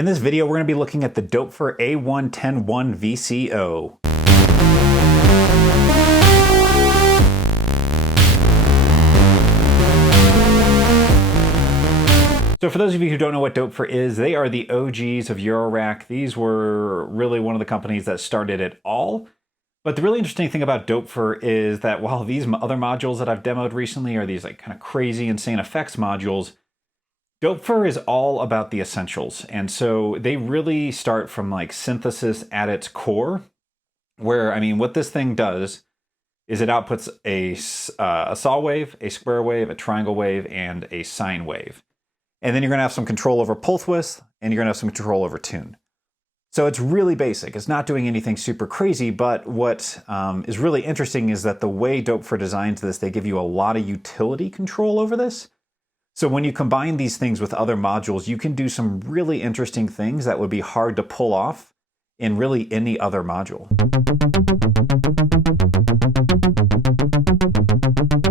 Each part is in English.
In this video, we're going to be looking at the Doepfer A-110-1 VCO. So for those of you who don't know what Doepfer is, they are the OGs of Eurorack. These were really one of the companies that started it all. But the really interesting thing about Doepfer is that while these other modules that I've demoed recently are these like kind of crazy, insane effects modules, Doepfer is all about the essentials. And so they really start from like synthesis at its core, where, I mean, what this thing does is it outputs a saw wave, a square wave, a triangle wave, and a sine wave. And then you're gonna have some control over pulse width, and you're gonna have some control over tune. So it's really basic. It's not doing anything super crazy, but what is really interesting is that the way Doepfer designs this, they give you a lot of utility control over this. So when you combine these things with other modules, you can do some really interesting things that would be hard to pull off in really any other module.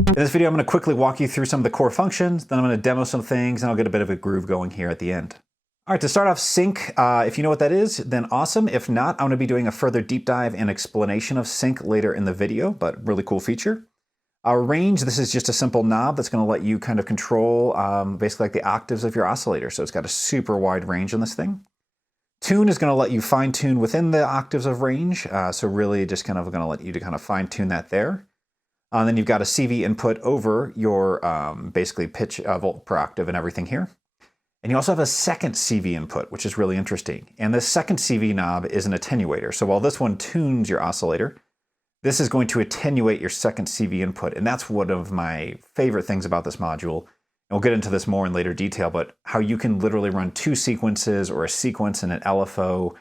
In this video, I'm going to quickly walk you through some of the core functions, then I'm going to demo some things, and I'll get a bit of a groove going here at the end. All right, to start off, sync. If you know what that is, then awesome. If not, I'm going to be doing a further deep dive and explanation of sync later in the video, but really cool feature. Range, this is just a simple knob that's going to let you kind of control basically like the octaves of your oscillator. So it's got a super wide range on this thing. Tune is going to let you fine tune within the octaves of range. So really just kind of going to let you to kind of fine tune that there. Then you've got a CV input over your basically pitch volt per octave and everything here. And you also have a second CV input, which is really interesting. And this second CV knob is an attenuator. So while this one tunes your oscillator, this is going to attenuate your second CV input, and that's one of my favorite things about this module. And we'll get into this more in later detail, but how you can literally run two sequences or a sequence and an LFO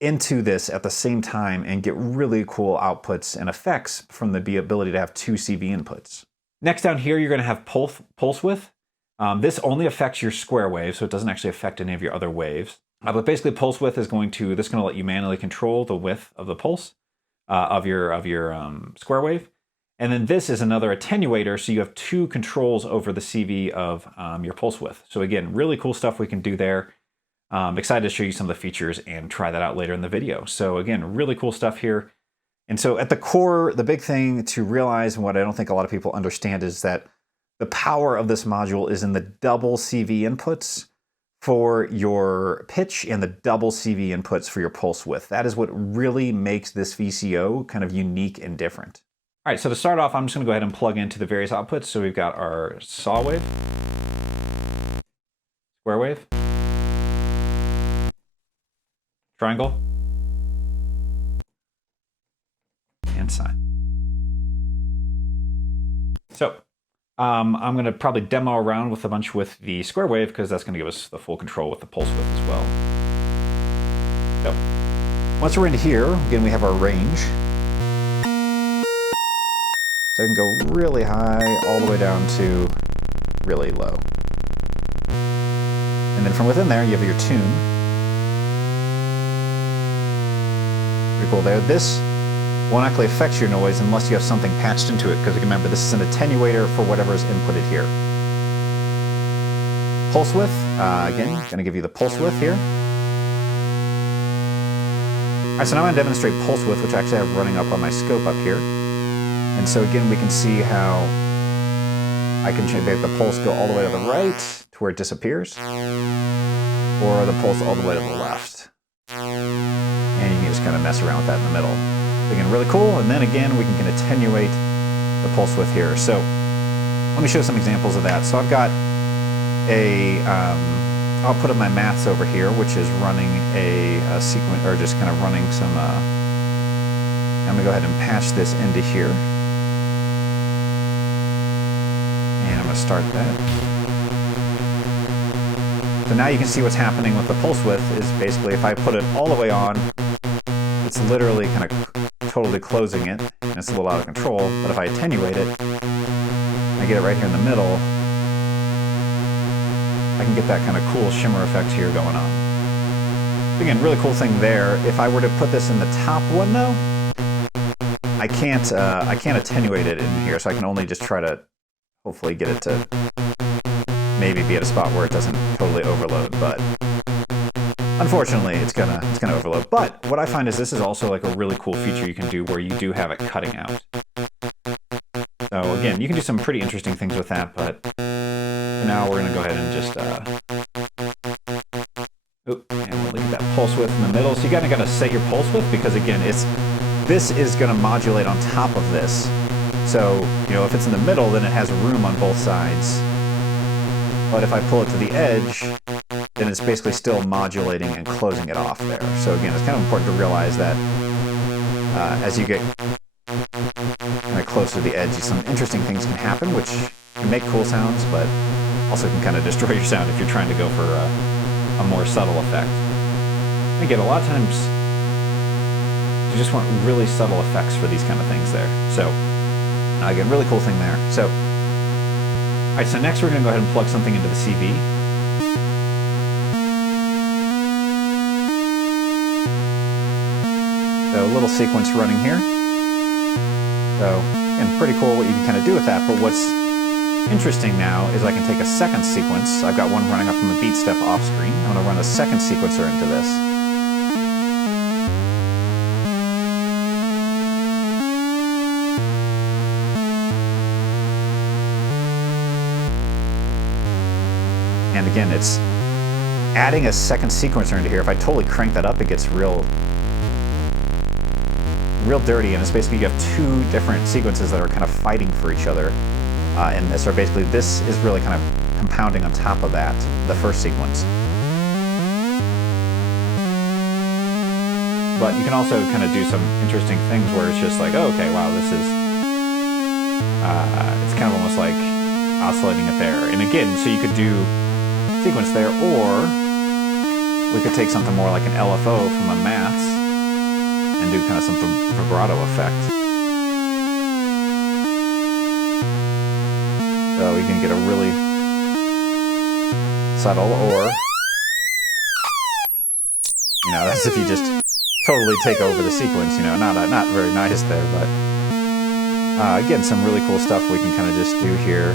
into this at the same time and get really cool outputs and effects from the ability to have two CV inputs. Next down here, you're going to have pulse width. This only affects your square wave, so it doesn't actually affect any of your other waves. But basically, pulse width is going to let you manually control the width of the pulse. Of your square wave. And then this is another attenuator, so you have two controls over the CV of your pulse width. So again, really cool stuff we can do there. Excited to show you some of the features and try that out later in the video. So again, really cool stuff here. And so at the core, the big thing to realize, and what I don't think a lot of people understand, is that the power of this module is in the double CV inputs for your pitch and the double CV inputs for your pulse width. That is what really makes this VCO kind of unique and different. All right, so to start off, I'm just gonna go ahead and plug into the various outputs. So we've got our saw wave, square wave, triangle, and sine. So I'm going to probably demo around with a bunch with the square wave because that's going to give us the full control with the pulse width as well. So once we're into here, again, we have our range. So I can go really high all the way down to really low. And then from within there, you have your tune. Pretty cool there. This won't actually affect your noise unless you have something patched into it, because remember, this is an attenuator for whatever is inputted here. Pulse width, again, going to give you the pulse width here. All right, so now I'm going to demonstrate pulse width, which I actually have running up on my scope up here. And so again, we can see how I can make the pulse go all the way to the right to where it disappears, or the pulse all the way to the left. And you can just kind of mess around with that in the middle. Again, really cool. And then again, we can attenuate the pulse width here. So let me show some examples of that. So I've got a output of my maths over here, which is running a sequence, or just kind of running some, I'm gonna go ahead and patch this into here. And I'm gonna start that. So now you can see what's happening with the pulse width is basically if I put it all the way on, it's literally kind of totally closing it, and it's a little out of control. But if I attenuate it, I get it right here in the middle, I can get that kind of cool shimmer effect here going on. Again, really cool thing there. If I were to put this in the top one though, I can't attenuate it in here, so I can only just try to hopefully get it to maybe be at a spot where it doesn't totally overload, but Unfortunately, it's gonna overload. But what I find is this is also like a really cool feature you can do where you do have it cutting out. So again, you can do some pretty interesting things with that, but for now we're gonna go ahead and just and we'll leave that pulse width in the middle. So you gotta set your pulse width because again, this is gonna modulate on top of this. So, you know, if it's in the middle, then it has room on both sides. But if I pull it to the edge, then it's basically still modulating and closing it off there. So again, it's kind of important to realize that as you get kind of close to the edge, some interesting things can happen, which can make cool sounds, but also can kind of destroy your sound if you're trying to go for a more subtle effect. Again, a lot of times you just want really subtle effects for these kind of things there. So again, really cool thing there. So, all right, so next we're going to go ahead and plug something into the CV. So a little sequence running here. So, and pretty cool what you can kind of do with that, but what's interesting now is I can take a second sequence. I've got one running up from a beat step off screen. I'm going to run a second sequencer into this. And again, it's adding a second sequencer into here. If I totally crank that up, it gets real dirty, and it's basically you have two different sequences that are kind of fighting for each other in this, or basically this is really kind of compounding on top of that, the first sequence. But you can also kind of do some interesting things where it's just like, oh, okay, wow, this is, it's kind of almost like oscillating it there. And again, so you could do sequence there, or we could take something more like an LFO from a maths and do kind of some vibrato effect. So we can get a really subtle, or, you know, that's if you just totally take over the sequence, you know, not very nice there, but again, some really cool stuff we can kind of just do here.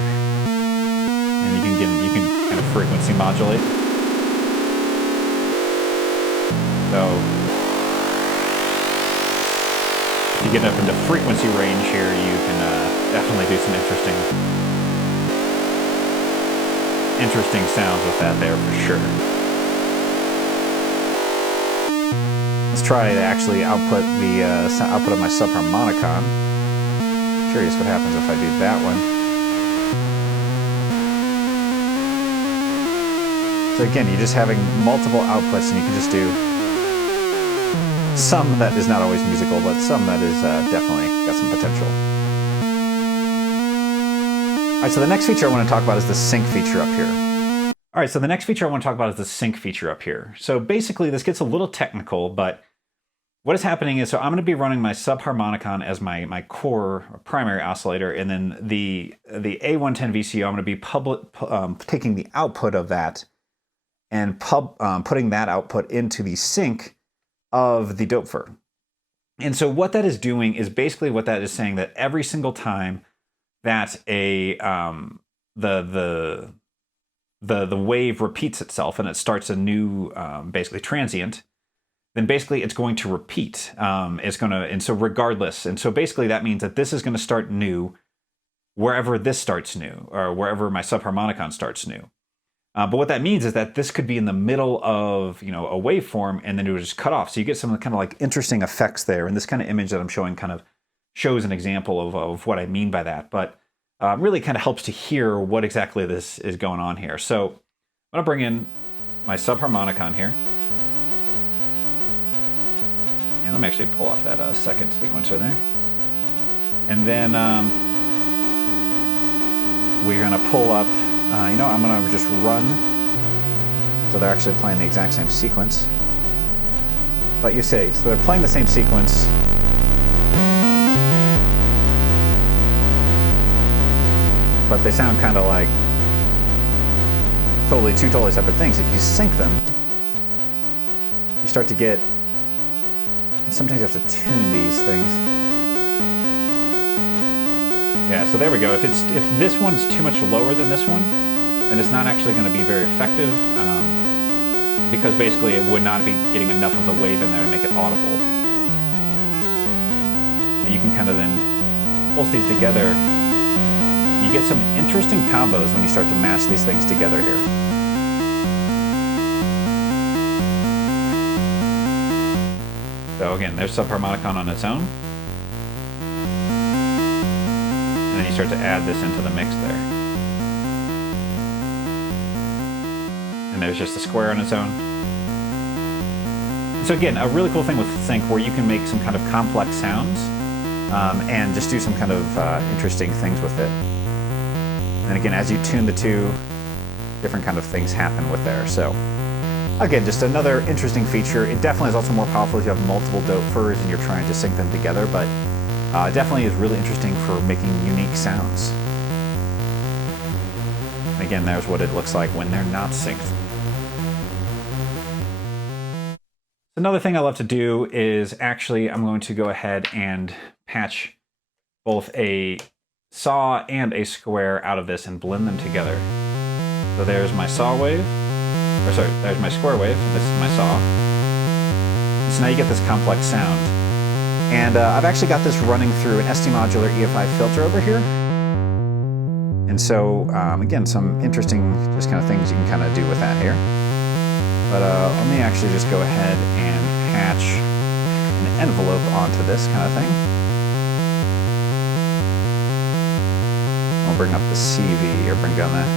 And you can kind of frequency modulate. So if you get up into frequency range here, you can definitely do some interesting sounds with that there for sure. Let's try to actually output the output of my subharmonicon. Curious what happens if I do that one. So again, you're just having multiple outputs, and you can just do some that is not always musical, but some that is definitely got some potential. All right, so the next feature I want to talk about is the sync feature up here. All right, so the next feature I want to talk about is the sync feature up here. So basically, this gets a little technical, but what is happening is, so I'm going to be running my subharmonicon as my core or primary oscillator, and then the A-110 VCO, I'm going to be taking the output of that and putting that output into the sync of the Dopefer. And so what that is doing is basically what that is saying, that every single time that the wave repeats itself and it starts a new basically transient, then basically it's going to repeat. And so regardless, and so basically that means that this is going to start new wherever this starts new, or wherever my subharmonicon starts new. But what that means is that this could be in the middle of, you know, a waveform, and then it would just cut off. So you get some kind of like interesting effects there. And this kind of image that I'm showing kind of shows an example of what I mean by that. But really kind of helps to hear what exactly this is going on here. So I'm going to bring in my subharmonicon here. And let me actually pull off that second sequencer there. And then we're going to pull up, I'm going to just run. So they're actually playing the exact same sequence. But you see, so they're playing the same sequence. But they sound kind of like two totally separate things. If you sync them, you start to get, and sometimes you have to tune these things. Yeah, so there we go. If this one's too much lower than this one, then it's not actually going to be very effective. because basically it would not be getting enough of the wave in there to make it audible. You can kind of then pulse these together. You get some interesting combos when you start to mash these things together here. So again, there's subharmonicon on its own. And then you start to add this into the mix there. And there's just a square on its own. So again, a really cool thing with sync where you can make some kind of complex sounds and just do some kind of interesting things with it. And again, as you tune the two, different kind of things happen with there. So again, just another interesting feature. It definitely is also more powerful if you have multiple Doepfers and you're trying to sync them together, but it definitely is really interesting for making unique sounds. And again, there's what it looks like when they're not synced. Another thing I love to do is actually I'm going to go ahead and patch both a saw and a square out of this and blend them together. So there's my saw wave, or sorry, there's my square wave, this is my saw. So now you get this complex sound. And I've actually got this running through an SD modular EFI filter over here. And so, again, some interesting just kind of things you can kind of do with that here. But let me actually just go ahead and patch an envelope onto this kind of thing. I'll bring up the CV, or bring down that.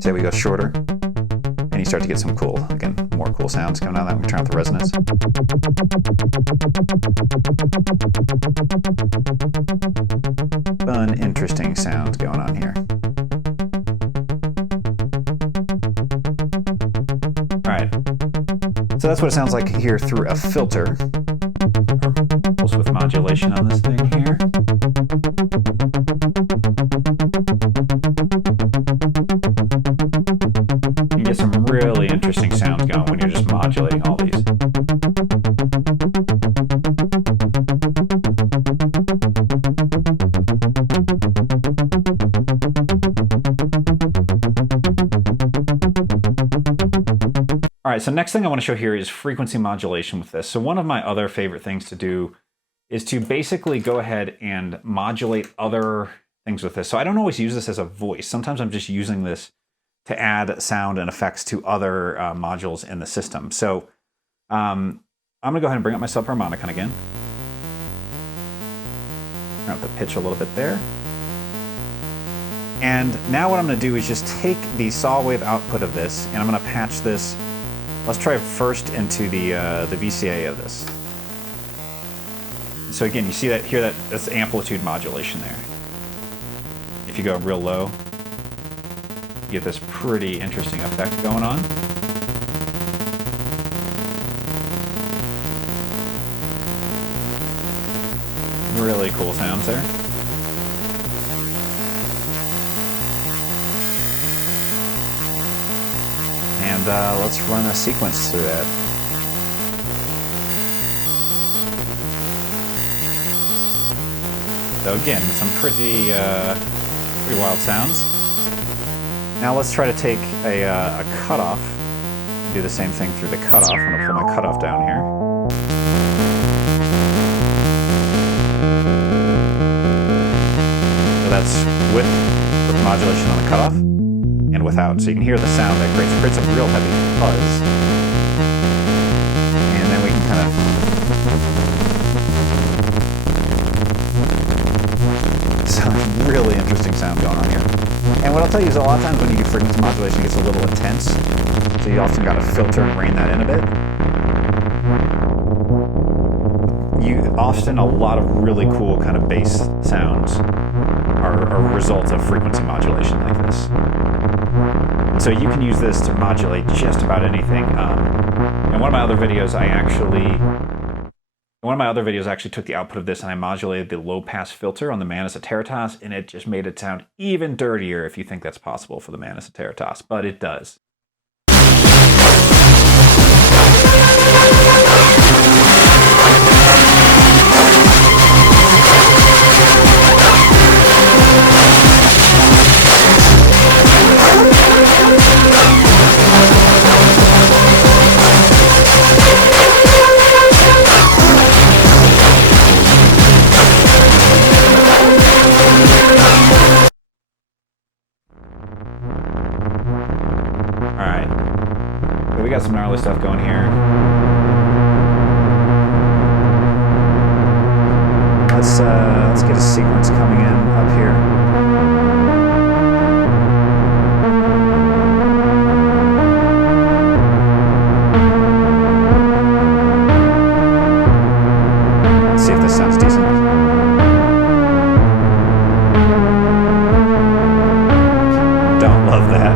Say we go shorter, and you start to get some cool, again, more cool sounds coming out of that. We turn off the resonance. Fun, interesting sounds going on here. All right, so that's what it sounds like here through a filter. Pulse width modulation on this thing here. You get some really interesting sounds going when you're just modulating all these. All right, so next thing I want to show here is frequency modulation with this. So one of my other favorite things to do is to basically go ahead and modulate other things with this. So I don't always use this as a voice. Sometimes I'm just using this to add sound and effects to other modules in the system. So I'm gonna go ahead and bring up my subharmonicon again. Turn up the pitch a little bit there. And now what I'm gonna do is just take the saw wave output of this and I'm gonna patch this. Let's try first into the VCA of this. So again, you see that here, that's amplitude modulation there. If you go real low, you get this pretty interesting effect going on. Really cool sounds there. And let's run a sequence through that. So again, some pretty wild sounds. Now let's try to take a cutoff, do the same thing through the cutoff. I'm gonna pull my cutoff down here. So that's with modulation on the cutoff and without. So you can hear the sound that creates a real heavy fuzz. And then we can kind of really interesting sound going on here. And what I'll tell you is a lot of times when you do frequency modulation, it gets a little intense. So you often got to filter and rein that in a bit. A lot of really cool kind of bass sounds are results of frequency modulation like this. And so you can use this to modulate just about anything. In one of my other videos, I actually One of my other videos actually took the output of this and I modulated the low-pass filter on the Manus Iteritas, and it just made it sound even dirtier, if you think that's possible for the Manus Iteritas, but it does. We got some gnarly stuff going here. Let's get a sequence coming in up here. Let's see if this sounds decent. Don't love that.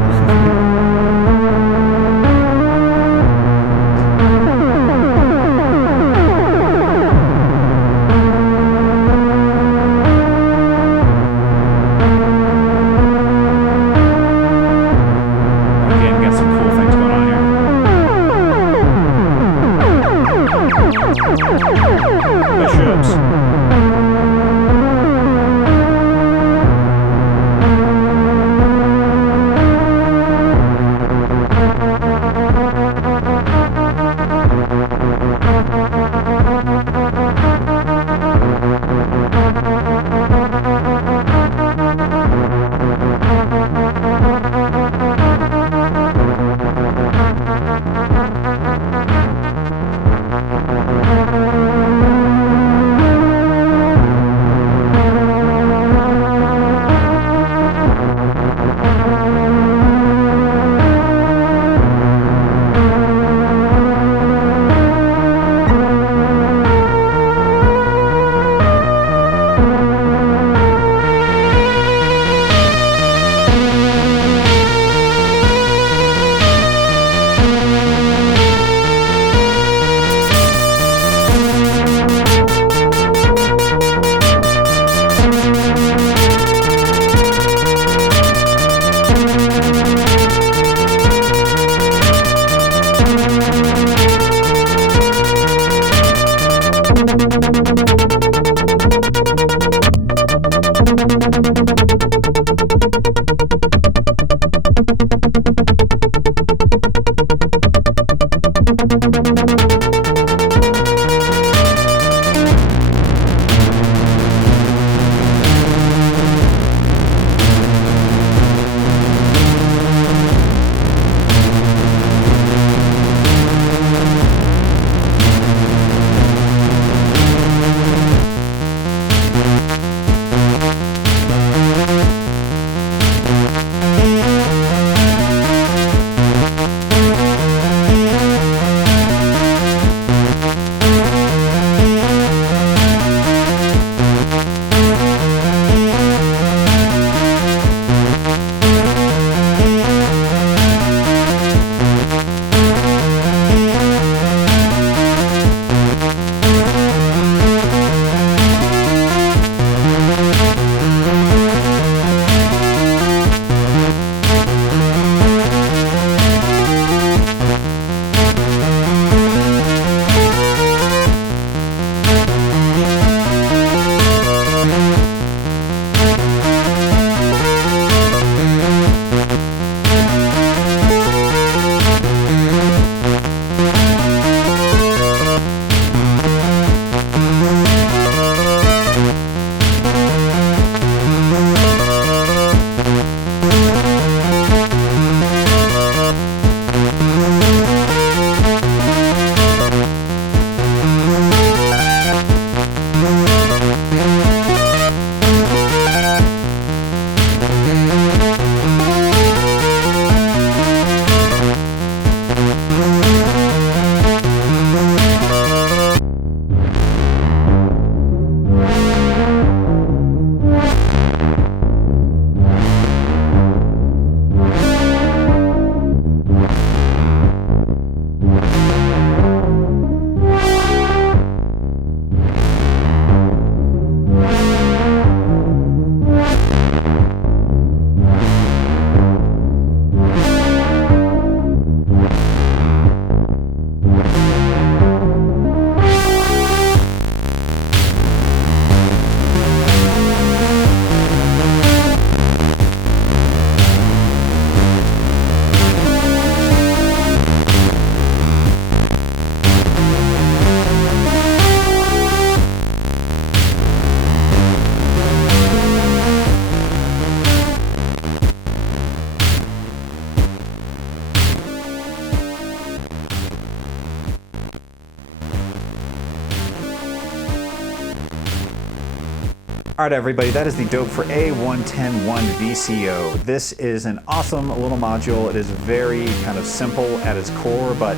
All right, everybody, that is the Doepfer A-110-1 VCO. This is an awesome little module. It is very kind of simple at its core, but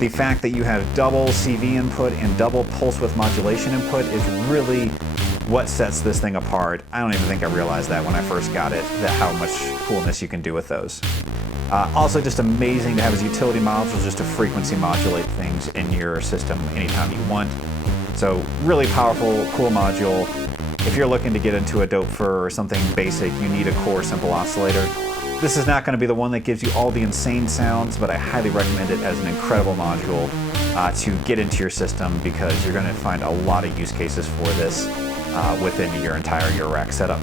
the fact that you have double CV input and double pulse width modulation input is really what sets this thing apart. I don't even think I realized that when I first got it, that how much coolness you can do with those. Also just amazing to have as utility modules just to frequency modulate things in your system anytime you want. So really powerful, cool module. If you're looking to get into a Dopefer or something basic, you need a core simple oscillator. This is not going to be the one that gives you all the insane sounds, but I highly recommend it as an incredible module to get into your system, because you're going to find a lot of use cases for this within your entire rack setup.